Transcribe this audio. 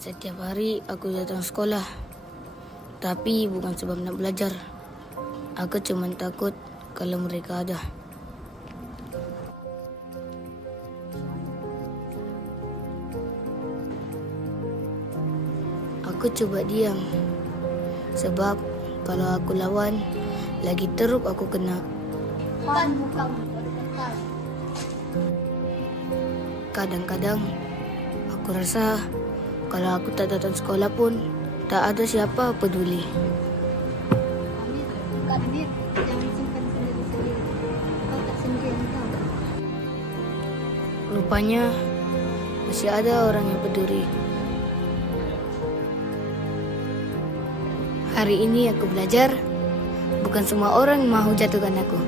Setiap hari aku datang sekolah. Tapi bukan sebab nak belajar. Aku cuma takut kalau mereka ada. Aku cuba diam. Sebab kalau aku lawan, lagi teruk aku kena. Kadang-kadang aku rasa kalau aku tak datang sekolah pun tak ada siapa peduli. Amir, jangan simpan sendiri-sendiri. Kau tak sendirian tau. Rupanya masih ada orang yang peduli. Hari ini aku belajar, bukan semua orang mahu jatuhkan aku.